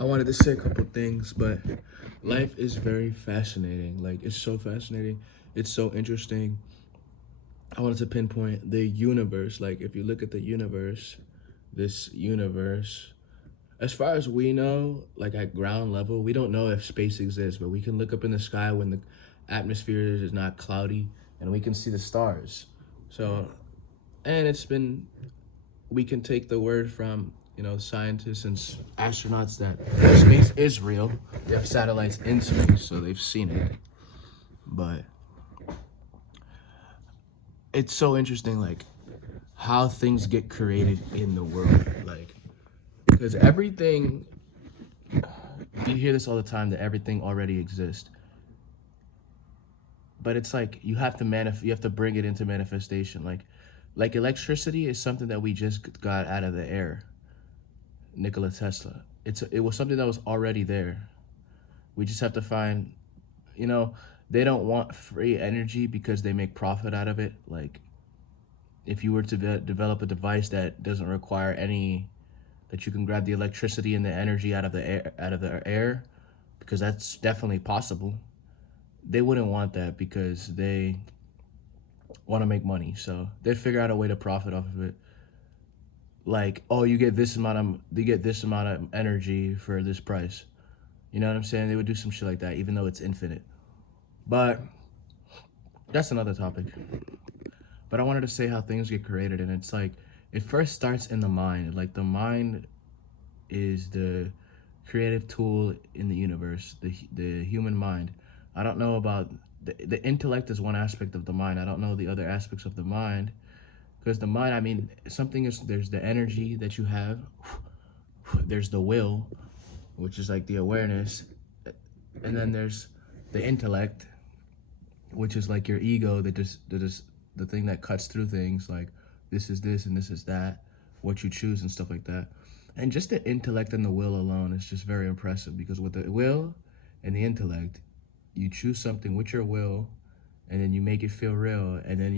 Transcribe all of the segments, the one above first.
I wanted to say a couple things, but life is very fascinating. Like, it's so fascinating. It's so interesting. I wanted to pinpoint the universe. Like, if you look at the universe, this universe, as far as we know, like at ground level, we don't know if space exists, but we can look up in the sky when the atmosphere is not cloudy and we can see the stars. So, and we can take the word from scientists and astronauts that space is real. They have satellites in space, so they've seen it. But it's so interesting, like how things get created in the world, like because everything. You hear this all the time that everything already exists, but it's like you have to bring it into manifestation. Like electricity is something that we just got out of the air. Nikola Tesla. It was something that was already there. We just have to find, you know, they don't want free energy because they make profit out of it. Like if you were to develop a device that doesn't require any that you can grab the electricity and the energy out of the air because that's definitely possible. They wouldn't want that because they want to make money. So they'd figure out a way to profit off of it. Like, oh, you get this amount of energy for this price. You know what I'm saying? They would do some shit like that, even though it's infinite. But that's another topic. But I wanted to say how things get created, and it's like it first starts in the mind. Like the mind is the creative tool in the universe, the human mind. I don't know about the intellect is one aspect of the mind. I don't know the other aspects of the mind because the mind, I mean, something is there's the energy that you have, there's the will, which is like the awareness, and then there's the intellect, which is like your ego that just the thing that cuts through things like this is this and this is that, what you choose and stuff like that. And just the intellect and the will alone is just very impressive because with the will and the intellect, you choose something with your will and then you make it feel real and then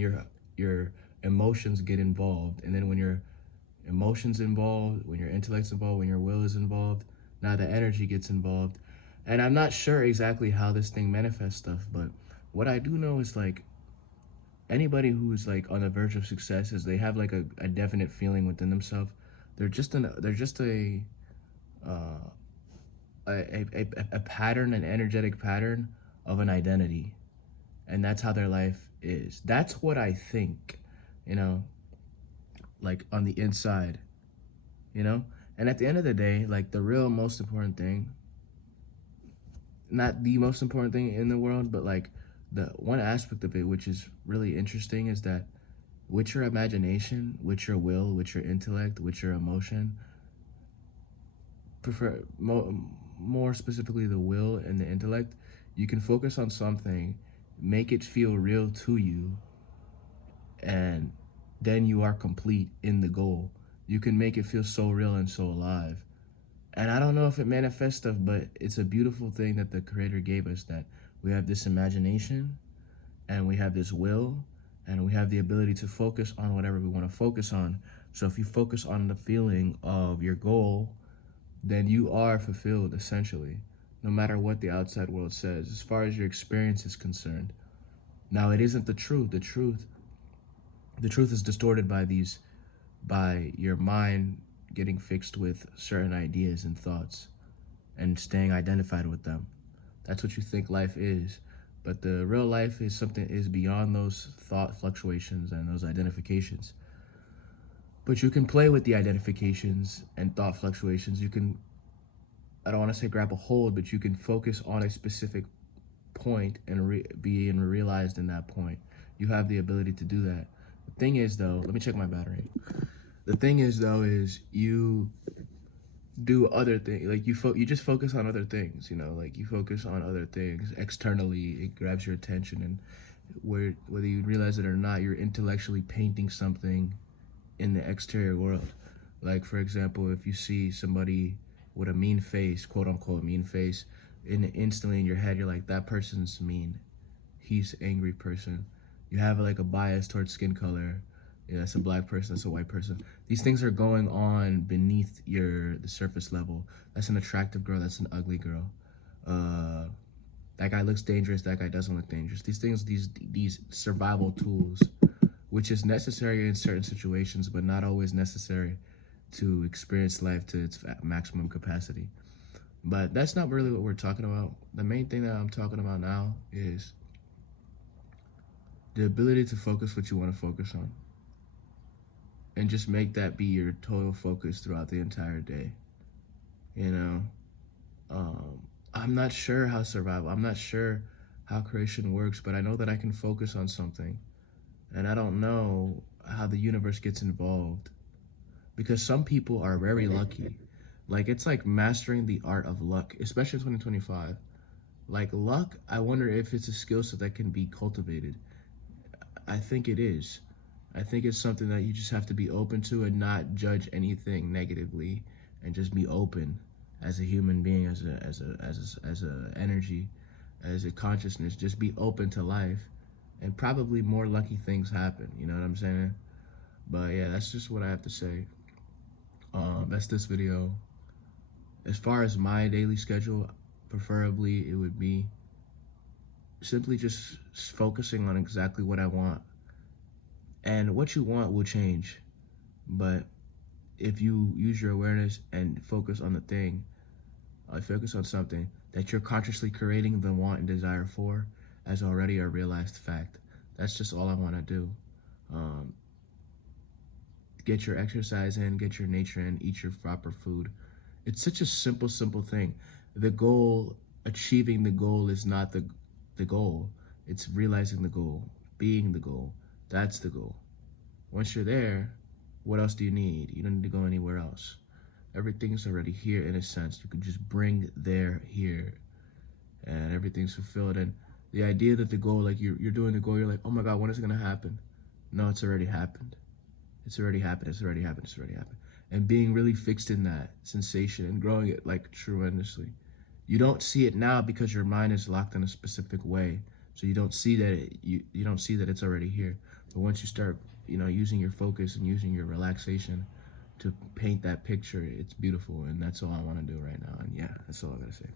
your emotions get involved. And then when your emotions involved, when your intellect's involved, when your will is involved, now the energy gets involved. And I'm not sure exactly how this thing manifests stuff, but what I do know is like anybody who's like on the verge of success is they have like a definite feeling within themselves. They're just uh, a pattern, an energetic pattern of an identity, and that's how their life is. That's what I think, you know, like on the inside, you know. And at the end of the day, like the real most important thing, not the most important thing in the world, but like the one aspect of it which is really interesting is that with your imagination, with your will, with your intellect, with your emotion, more specifically the will and the intellect, you can focus on something, make it feel real to you, and then you are complete in the goal. You can make it feel so real and so alive. And I don't know if it manifests stuff, but it's a beautiful thing that the creator gave us, that we have this imagination and we have this will and we have the ability to focus on whatever we want to focus on. So if you focus on the feeling of your goal, then you are fulfilled essentially, no matter what the outside world says, as far as your experience is concerned. Now it isn't the truth. The truth is distorted by your mind getting fixed with certain ideas and thoughts and staying identified with them. That's what you think life is. But the real life is something is beyond those thought fluctuations and those identifications. But you can play with the identifications and thought fluctuations. You can, I don't want to say grab a hold, but you can focus on a specific point and be realized in that point. You have the ability to do that. The thing is, though, let me check my battery. The thing is, though, is you do other things. Like you just focus on other things. You know, like you focus on other things externally. It grabs your attention, and whether you realize it or not, you're intellectually painting something in the exterior world. Like for example, if you see somebody with a mean face, quote unquote mean face, instantly in your head you're like, that person's mean. He's an angry person. You have like a bias towards skin color. Yeah, that's a black person, that's a white person. These things are going on beneath the surface level. That's an attractive girl, that's an ugly girl. Uh that guy looks dangerous, that guy doesn't look dangerous. These things, these survival tools, which is necessary in certain situations, but not always necessary to experience life to its maximum capacity. But that's not really what we're talking about. The main thing that I'm talking about now is the ability to focus what you want to focus on and just make that be your total focus throughout the entire day. You know, I'm not sure how survival, I'm not sure how creation works, but I know that I can focus on something. And I don't know how the universe gets involved because some people are very lucky. Like, it's like mastering the art of luck, especially in 2025. Like, luck, I wonder if it's a skill set that can be cultivated. I think it is. I think it's something that you just have to be open to and not judge anything negatively, and just be open as a human being, as a energy, as a consciousness. Just be open to life, and probably more lucky things happen. You know what I'm saying? But yeah, that's just what I have to say. That's this video. As far as my daily schedule, preferably it would be simply just focusing on exactly what I want. And what you want will change. But if you use your awareness and focus on the thing, focus on something that you're consciously creating the want and desire for as already a realized fact. That's just all I want to do. Um, get your exercise in, get your nature in, eat your proper food. It's such a simple thing. The goal, achieving the goal is not the goal. It's realizing the goal, being the goal. That's the goal. Once you're there, what else do you need? You don't need to go anywhere else. Everything's already here in a sense. You can just bring there here, and everything's fulfilled. And the idea that the goal, like you're doing the goal, you're like, oh my God, when is it gonna happen? No, it's already happened. It's already happened. It's already happened. It's already happened. And being really fixed in that sensation and growing it like tremendously. You don't see it now because your mind is locked in a specific way. So you don't see that you don't see that it's already here. But once you start, using your focus and using your relaxation to paint that picture, it's beautiful. And that's all I want to do right now. And yeah, that's all I gotta say.